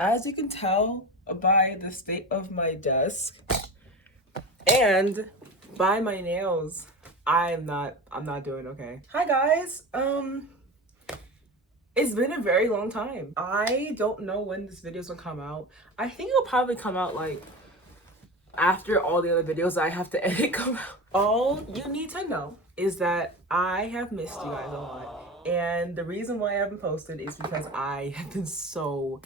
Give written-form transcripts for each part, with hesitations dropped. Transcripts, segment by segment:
As you can tell by the state of my desk and by my nails, I'm not doing okay. Hi guys. It's been a very long time. I don't know when this video's gonna come out. I think it'll probably come out like after all the other videos I have to edit come out. All you need to know is that I have missed you guys a lot. And the reason why I haven't posted is because I have been so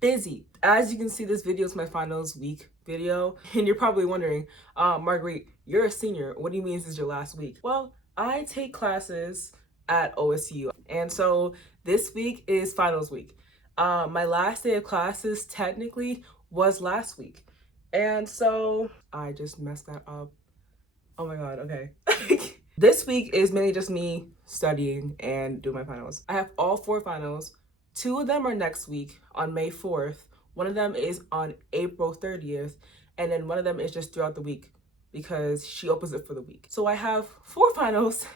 busy. As you can see, this video is my finals week video. And you're probably wondering, Marguerite, you're a senior. What do you mean this is your last week? Well, I take classes at OSU. And so this week is finals week. My last day of classes technically was last week. And so I just messed that up. Oh my God, okay. This week is mainly just me studying and doing my finals. I have all 4 finals. 2 of them are next week on May 4th. One of them is on April 30th. And then one of them is just throughout the week because she opens it for the week. So I have 4 finals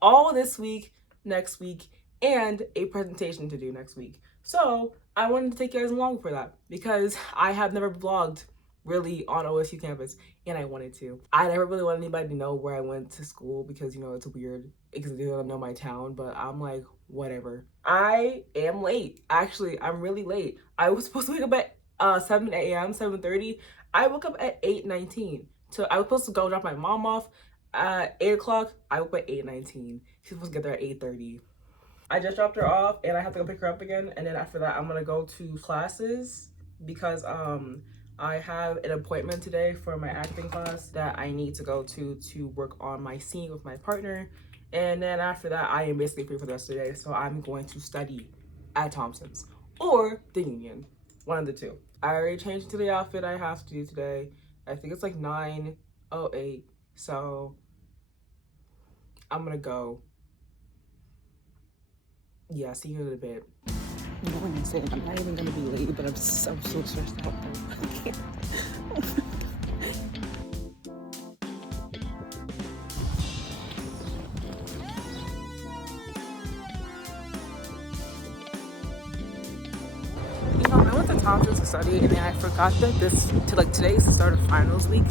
all this week, next week, and a presentation to do next week. So I wanted to take you guys along for that because I have never vlogged really on OSU campus, and I wanted to. I never really want anybody to know where I went to school because, you know, it's weird because they don't know my town, but I'm like, whatever. I am late. Actually, I'm really late. I was supposed to wake up at 7 a.m., 7:30. I woke up at 8:19. So I was supposed to go drop my mom off at 8 o'clock. I woke up at 8:19. She's supposed to get there at 8:30. I just dropped her off and I have to go pick her up again. And then after that, I'm gonna go to classes because I have an appointment today for my acting class that I need to go to work on my scene with my partner. And then after that, I am basically free for the rest of the day. So I'm going to study at Thompson's or the Union, one of the two. I already changed into the outfit I have to do today. I think it's like 9:08. So I'm gonna go. Yeah, see you in a bit. You know what I'm saying? I'm not even gonna be late, but I'm so stressed out. You know, I went to Thompson's to study, and then I forgot that today is the start of finals week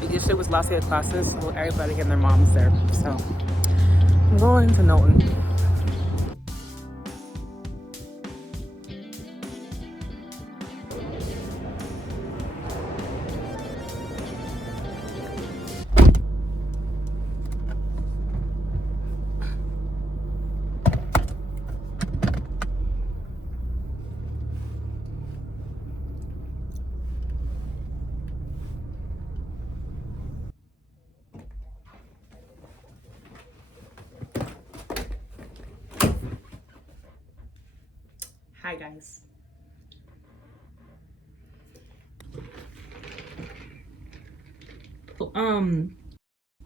because it was last day of classes, so everybody and their moms there. So I'm going to Knowlton. Hi guys.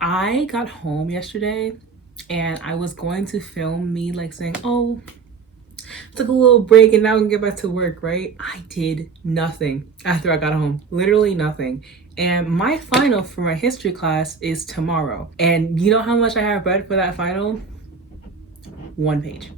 I got home yesterday and I was going to film me like saying, oh, took a little break and now I can get back to work, right? I did nothing after I got home, literally nothing. And my final for my history class is tomorrow. And you know how much I have read for that final? 1 page.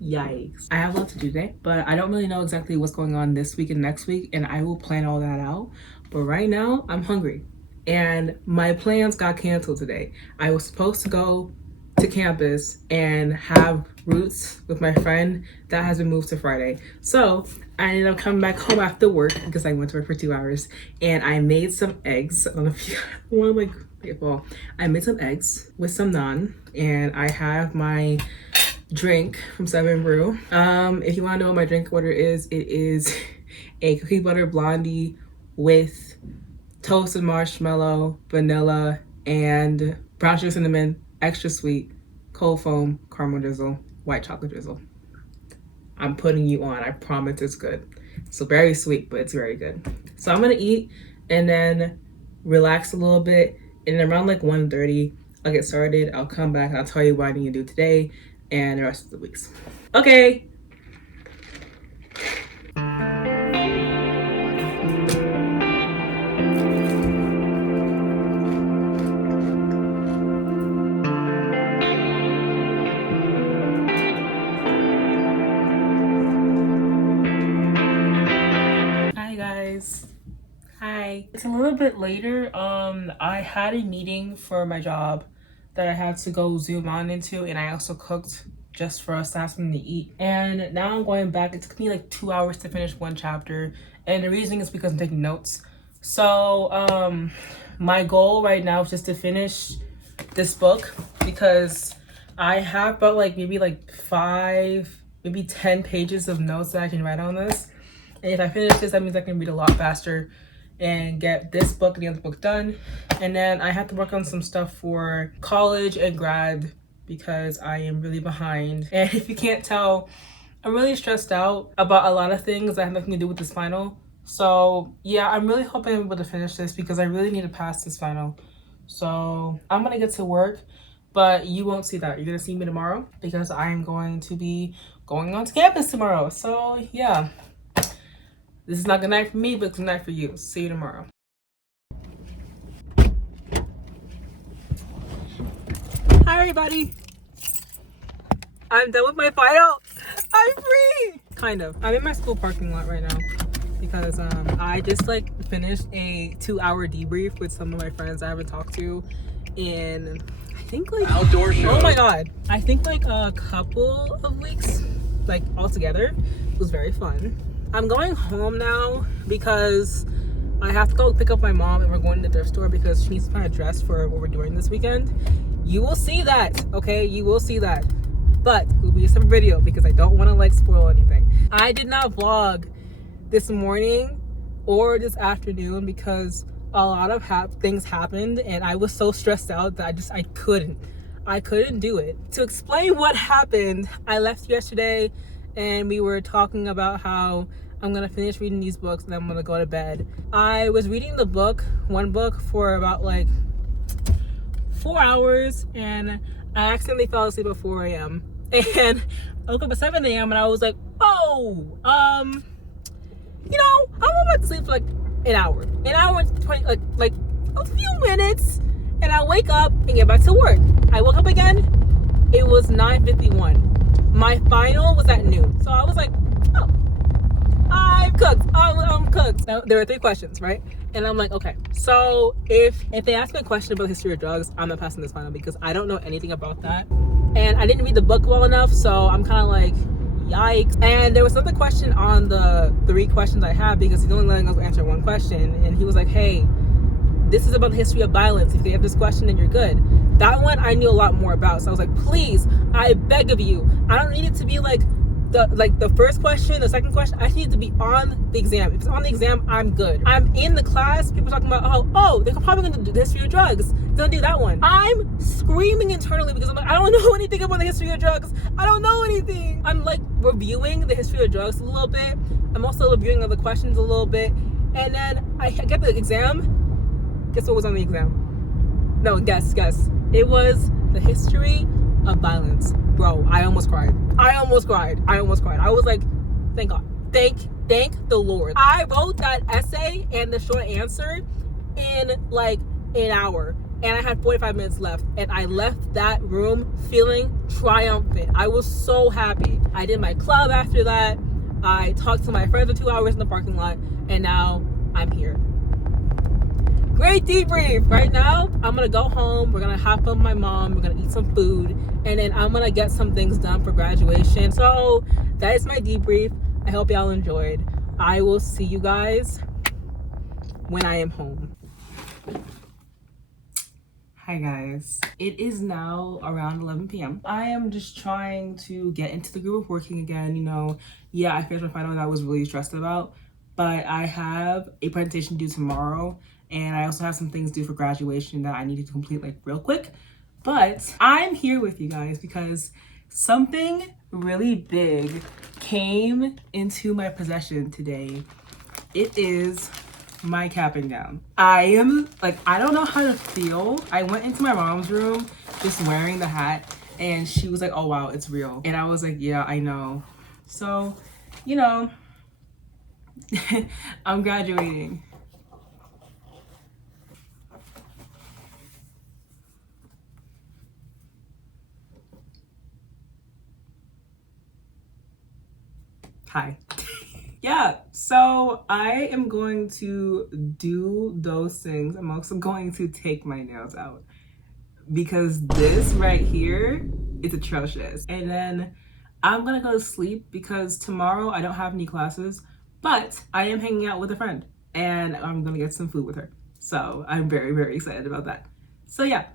Yikes. I have a lot to do today, but I don't really know exactly what's going on this week and next week, and I will plan all that out. But right now, I'm hungry. And my plans got canceled today. I was supposed to go to campus and have roots with my friend. That has been moved to Friday. So I ended up coming back home after work because I went to work for 2 hours, and I made some eggs. I don't know if you want to well, I made some eggs with some naan, and I have my drink from 7 Brew. If you want to know what my drink order is, it is a cookie butter blondie with toasted marshmallow, vanilla, and brown sugar cinnamon, extra sweet, cold foam, caramel drizzle, white chocolate drizzle. I'm putting you on. I promise it's good. So very sweet, but it's very good. So I'm gonna eat and then relax a little bit, and then around like 1:30, I'll get started. I'll come back and I'll tell you what I need to do today and the rest of the weeks. Okay. guys. Hi. It's a little bit later. I had a meeting for my job that I had to go zoom on into, and I also cooked just for us to have something to eat. And now I'm going back. It took me like 2 hours to finish one chapter, and the reason is because I'm taking notes. So my goal right now is just to finish this book, because I have about like maybe like 5, maybe 10 pages of notes that I can write on this. And if I finish this, that means I can read a lot faster and get this book and the other book done. And then I have to work on some stuff for college and grad because I am really behind. And if you can't tell, I'm really stressed out about a lot of things that have nothing to do with this final. So yeah, I'm really hoping I'm able to finish this because I really need to pass this final. So I'm gonna get to work, but you won't see that. You're gonna see me tomorrow because I'm going to be going on to campus tomorrow. So yeah. This is not good night for me, but good night for you. See you tomorrow. Hi, everybody. I'm done with my final. I'm free. Kind of. I'm in my school parking lot right now because I just like finished a 2-hour debrief with some of my friends I haven't talked to in, I think like outdoor show. Oh my god. I think like a couple of weeks, like all together. It was very fun. I'm going home now because I have to go pick up my mom, and we're going to the thrift store because she needs to find a dress for what we're doing this weekend. You will see that, okay? You will see that. But it will be a separate video because I don't want to like spoil anything. I did not vlog this morning or this afternoon because a lot of things happened, and I was so stressed out that I couldn't do it. To explain what happened, I left yesterday and we were talking about how I'm gonna finish reading these books and then I'm gonna go to bed. I was reading one book for about like 4 hours, and I accidentally fell asleep at 4 a.m. and I woke up at 7 a.m. and I was like, oh, you know, I'm about to sleep for like an hour and 20, like a few minutes, and I wake up and get back to work. I woke up again, it was 9:51. My final was at noon. So I was like, oh, I'm cooked. I'm cooked. Now, there were 3 questions, right? And I'm like, okay, so if they ask me a question about the history of drugs, I'm not passing this final because I don't know anything about that. And I didn't read the book well enough, so I'm kind of like, yikes. And there was another question on the 3 questions I had because he's only letting us answer 1 question. And he was like, hey, this is about the history of violence. If you have this question, then you're good. That one I knew a lot more about. So I was like, please, I beg of you. I don't need it to be like the first question, the second question. I need it to be on the exam. If it's on the exam, I'm good. I'm in the class, people talking about, oh, they're probably gonna do the history of drugs. Don't do that one. I'm screaming internally because I'm like, I don't know anything about the history of drugs. I don't know anything. I'm like reviewing the history of drugs a little bit. I'm also reviewing other questions a little bit. And then I get the exam. Guess what was on the exam? No, guess. It was the history of violence. Bro, I almost cried. I was like, thank God. Thank the Lord. I wrote that essay and the short answer in like an hour. And I had 45 minutes left. And I left that room feeling triumphant. I was so happy. I did my club after that. I talked to my friends for 2 hours in the parking lot. And now I'm here. Great debrief. Right now, I'm gonna go home. We're gonna hop on my mom. We're gonna eat some food, and then I'm gonna get some things done for graduation. So that is my debrief. I hope y'all enjoyed. I will see you guys when I am home. Hi guys. It is now around 11 p.m. I am just trying to get into the groove of working again. You know, yeah, I finished my final that I was really stressed about, but I have a presentation due tomorrow. And I also have some things due for graduation that I needed to complete like real quick. But I'm here with you guys because something really big came into my possession today. It is my cap and gown. I am like, I don't know how to feel. I went into my mom's room just wearing the hat and she was like, oh wow, it's real. And I was like, yeah, I know. So, you know, I'm graduating. Hi. yeah, so I am going to do those things. I'm also going to take my nails out because this right here is atrocious. And then I'm gonna go to sleep because tomorrow I don't have any classes, but I am hanging out with a friend and I'm gonna get some food with her. So I'm very, very excited about that. So yeah,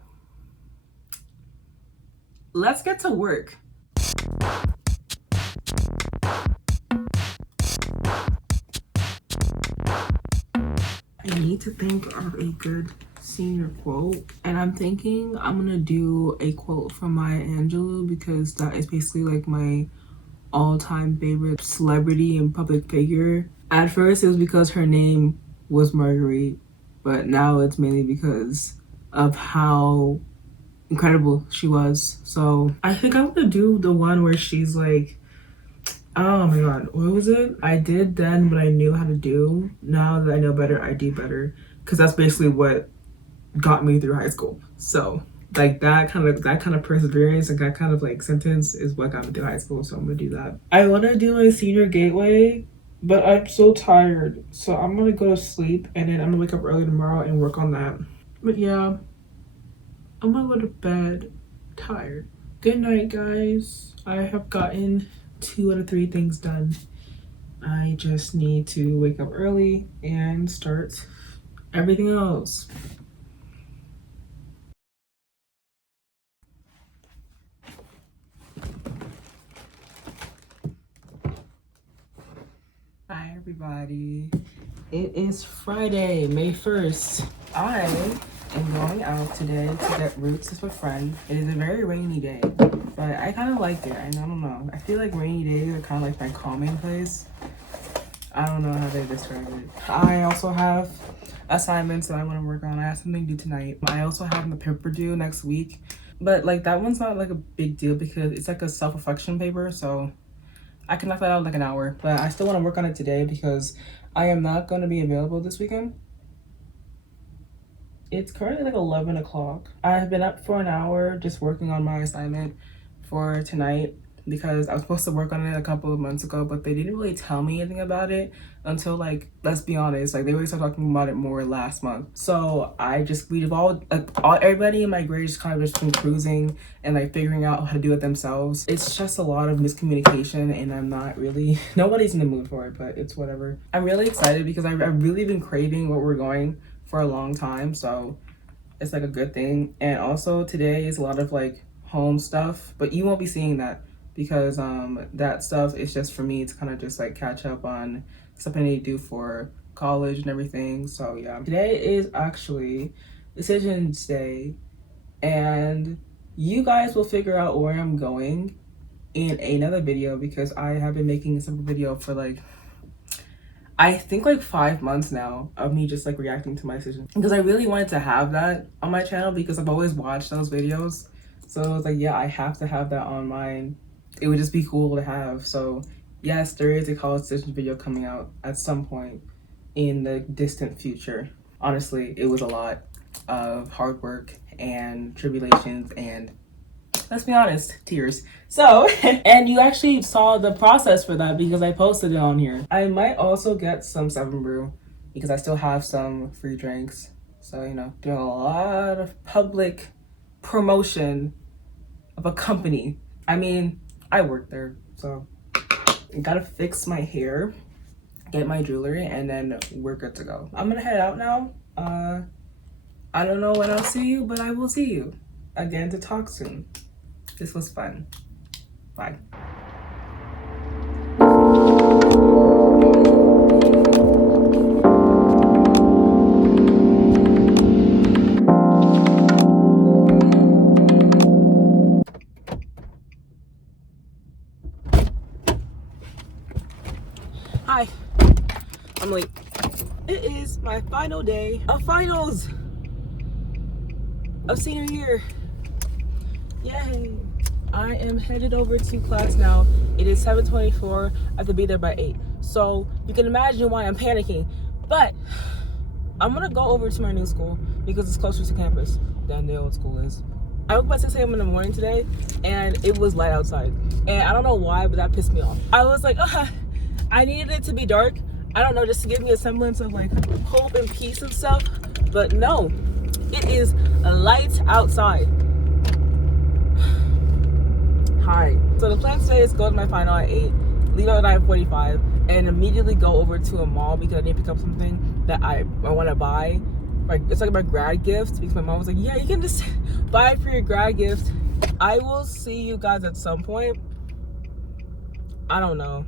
let's get to work. I need to think of a good senior quote, and I'm thinking I'm gonna do a quote from Maya Angelou because that is basically like my all-time favorite celebrity and public figure. At first it was because her name was Marguerite, but now it's mainly because of how incredible she was. So I think I'm gonna do the one where she's like, oh my god, what was it? I did then what I knew how to do. Now that I know better, I do better. Because that's basically what got me through high school. So like that kind of perseverance and that kind of like sentence is what got me through high school. So I'm gonna do that. I want to do my senior gateway, but I'm so tired. So I'm gonna go to sleep and then I'm gonna wake up early tomorrow and work on that. But yeah, I'm gonna go to bed tired. Good night, guys. I have gotten 2 out of 3 things done. I just need to wake up early and start everything else. Hi everybody. It is Friday, May 1st. I am going out today to get roots with my friend. It is a very rainy day, but I kind of like it. I don't know. I feel like rainy days are kind of like my calming place. I don't know how to describe it. I also have assignments that I want to work on. I have something due tonight. I also have a paper due next week, but like that one's not like a big deal because it's like a self-reflection paper, so I can knock that out in like an hour. But I still want to work on it today because I am not going to be available this weekend. It's currently like 11 o'clock. I have been up for an hour just working on my assignment for tonight because I was supposed to work on it a couple of months ago, but they didn't really tell me anything about it until, like, let's be honest, like they really started talking about it more last month. So we've all everybody in my grade just kind of just been cruising and like figuring out how to do it themselves. It's just a lot of miscommunication and I'm not really, nobody's in the mood for it, but it's whatever. I'm really excited because I've really been craving what we're going for a long time, so it's like a good thing. And also today is a lot of like home stuff, but you won't be seeing that because that stuff is just for me to kind of just like catch up on stuff I need to do for college and everything. So yeah, today is actually decisions day and you guys will figure out where I'm going in another video because I have been making a simple video for like I think like 5 months now of me just like reacting to my decision because I really wanted to have that on my channel because I've always watched those videos. So I was like, yeah, I have to have that on mine. It would just be cool to have. So yes, there is a college decision video coming out at some point in the distant future. Honestly, it was a lot of hard work and tribulations and, let's be honest, tears. So, and you actually saw the process for that because I posted it on here. I might also get some 7 Brew because I still have some free drinks. So, you know, doing a lot of public promotion of a company. I mean, I work there, so I gotta fix my hair, get my jewelry, and then we're good to go. I'm gonna head out now. I don't know when I'll see you, but I will see you again to talk soon. This was fun. Bye. Hi, I'm late. It is my final day of finals of senior year. Yay. I am headed over to class now. It is 7:24. I have to be there by 8. So you can imagine why I'm panicking. But I'm gonna go over to my new school because it's closer to campus than the old school is. I woke up at 6 a.m. in the morning today and it was light outside. And I don't know why, but that pissed me off. I was like, I needed it to be dark. I don't know, just to give me a semblance of like hope and peace and stuff. But no, it is light outside. Hi. So the plan today is go to my final at 8, leave out at 9:45, and immediately go over to a mall because I need to pick up something that I want to buy. Like, it's like my grad gift, because my mom was like, yeah, you can just buy it for your grad gift. I will see you guys at some point. I don't know.